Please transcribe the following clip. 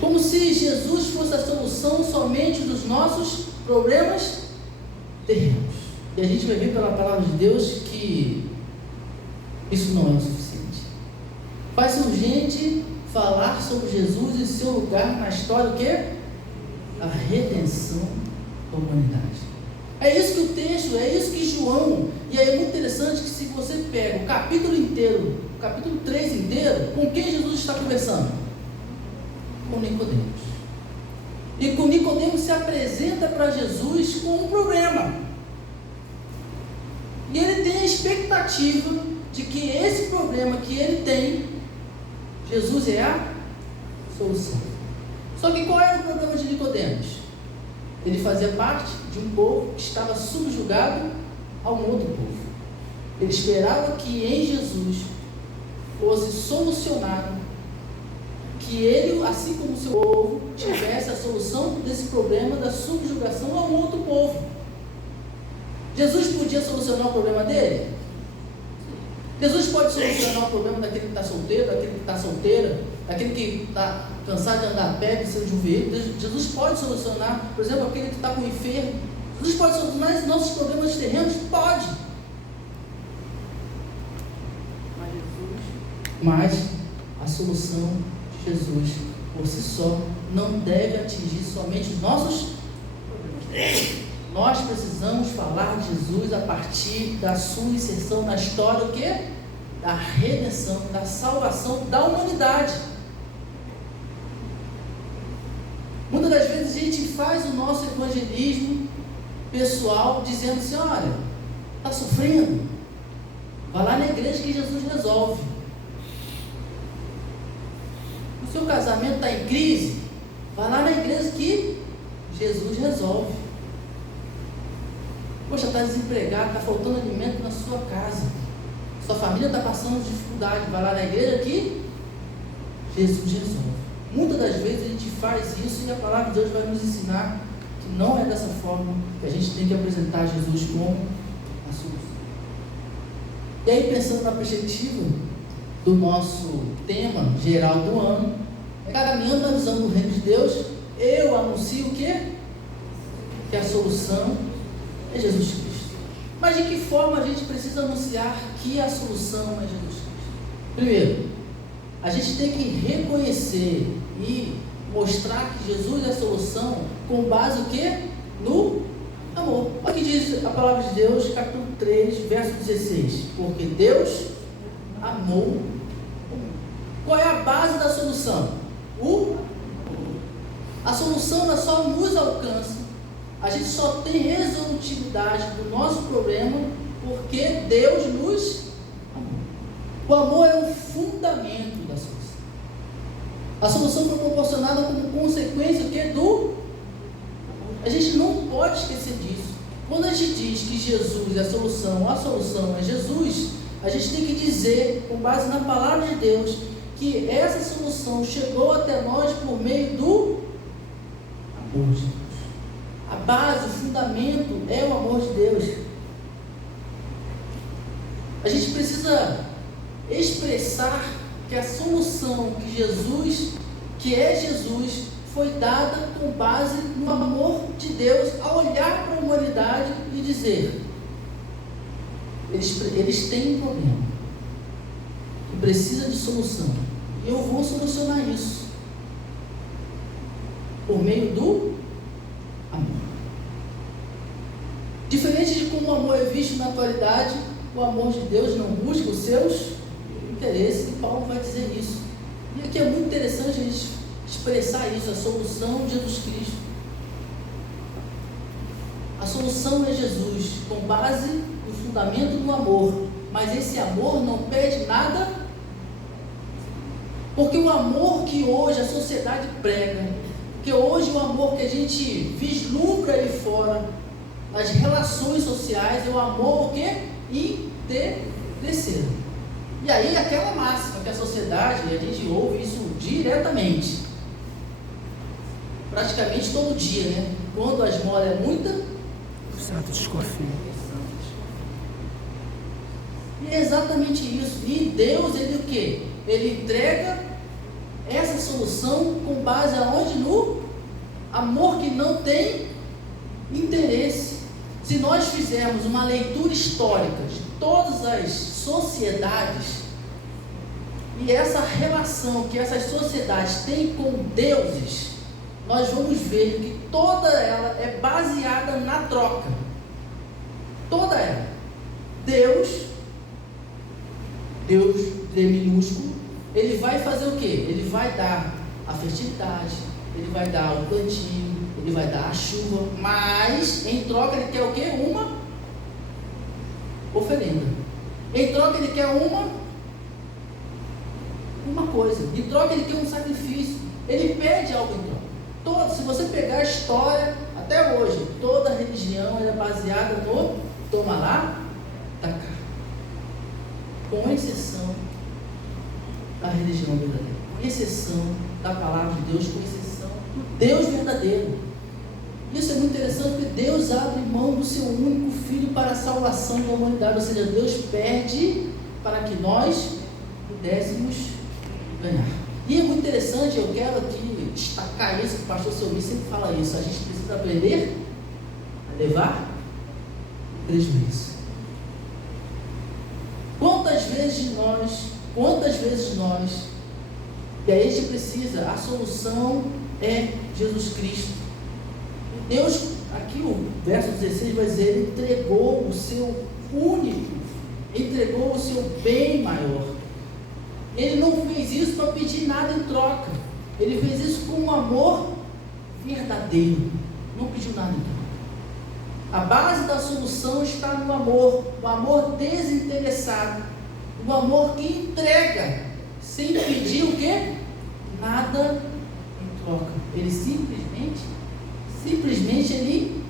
Como se Jesus fosse a solução somente dos nossos problemas terrenos. E a gente vai ver pela palavra de Deus que isso não é o suficiente. Faz-se urgente falar sobre Jesus e seu lugar na história, o quê? A redenção da humanidade. É isso que o texto, é isso que João, e aí é muito interessante que se você pega o capítulo inteiro, o capítulo 3 inteiro, com quem Jesus está conversando? Com Nicodemos. E com Nicodemos se apresenta para Jesus com um problema. E ele tem a expectativa de que esse problema que ele tem, Jesus é a solução. Só que qual era o problema de Nicodemos? Ele fazia parte de um povo que estava subjugado a um outro povo. Ele esperava que em Jesus fosse solucionado, que ele, assim como o seu povo, tivesse a solução desse problema da subjugação a um outro povo. Jesus podia solucionar o problema dele? Jesus pode solucionar o problema daquele que está solteiro, daquele que está solteira, daquele que está cansado de andar a pé, precisa de um veículo. Jesus pode solucionar, por exemplo, aquele que está com enfermo. Jesus pode solucionar esses nossos problemas terrenos? Pode. Mas a solução de Jesus por si só não deve atingir somente os nossos problemas. Nós precisamos falar de Jesus a partir da sua inserção na história, o quê? Da redenção, da salvação da humanidade. Muitas das vezes a gente faz o nosso evangelismo pessoal dizendo assim: olha, está sofrendo? Vai lá na igreja que Jesus resolve. O seu casamento está em crise? Vai lá na igreja que Jesus resolve. Poxa, está desempregado, está faltando alimento na sua casa, sua família está passando dificuldade, vai lá na igreja que Jesus resolve. Muitas das vezes a gente faz isso e a palavra de Deus vai nos ensinar que não é dessa forma que a gente tem que apresentar Jesus como a solução. E aí, pensando na perspectiva do nosso tema geral do ano, caminhando na visão do reino de Deus, eu anuncio o quê? Que a solução é Jesus Cristo. Mas de que forma a gente precisa anunciar que a solução é Jesus Cristo? Primeiro, a gente tem que reconhecer e mostrar que Jesus é a solução com base o quê? No amor. Olha o que diz a palavra de Deus, capítulo 3, verso 16. Porque Deus amou o mundo. Qual é a base da solução? O amor. A solução não só nos alcança, a gente só tem resolutividade do nosso problema porque Deus nos amou. O amor é o fundamento da solução. A solução foi proporcionada como consequência do que? Do amor. A gente não pode esquecer disso. Quando a gente diz que Jesus é a solução é Jesus, a gente tem que dizer, com base na palavra de Deus, que essa solução chegou até nós por meio do amor de Deus. A base, o fundamento é o amor de Deus. A gente precisa expressar que a solução que é Jesus, foi dada com base no amor de Deus, a olhar para a humanidade e dizer: eles têm um problema que precisa de solução, e eu vou solucionar isso por meio do amor. Diferente de como o amor é visto na atualidade, o amor de Deus não busca os seus interesses, e Paulo vai dizer isso. E aqui é muito interessante a gente expressar isso, a solução de Jesus Cristo. A solução é Jesus, com base no fundamento do amor, mas esse amor não pede nada, porque o amor que hoje a sociedade prega, que hoje o amor que a gente vislumbra ali fora, as relações sociais, é o amor o quê? Interesseiro. E aí aquela máxima que a sociedade, a gente ouve isso diretamente, praticamente todo dia, né? Quando a esmola é muita, o santo desconfia. E é exatamente isso. E Deus, ele o quê? Ele entrega essa solução com base aonde? No amor que não tem interesse. Se nós fizermos uma leitura histórica de todas as sociedades e essa relação que essas sociedades têm com deuses, nós vamos ver que toda ela é baseada na troca. Toda ela. Deus D minúsculo, ele vai fazer o quê? Ele vai dar a fertilidade, ele vai dar o plantio, ele vai dar a chuva, mas em troca ele quer o quê? Uma oferenda. Em troca ele quer uma coisa. Em troca ele quer um sacrifício. Ele pede algo em troca. Se você pegar a história, até hoje, toda religião é baseada no toma lá, da cá. Com exceção da religião verdadeira, com exceção da palavra de Deus, com exceção do Deus verdadeiro. Isso é muito interessante, porque Deus abre mão do seu único filho para a salvação da humanidade, ou seja, Deus perde para que nós pudéssemos ganhar. E é muito interessante, eu quero aqui destacar isso, que o pastor Selmi sempre fala isso, a gente precisa aprender a levar prejuízo. Quantas vezes nós, e aí a gente precisa, a solução é Jesus Cristo. Deus, aqui o verso 16 vai dizer, Ele entregou o seu único, entregou o seu bem maior. Ele não fez isso para pedir nada em troca, Ele fez isso com um amor verdadeiro, não pediu nada em troca. A base da solução está no amor, o amor desinteressado, o amor que entrega, sem pedir o quê? Nada em troca. Ele simplesmente ele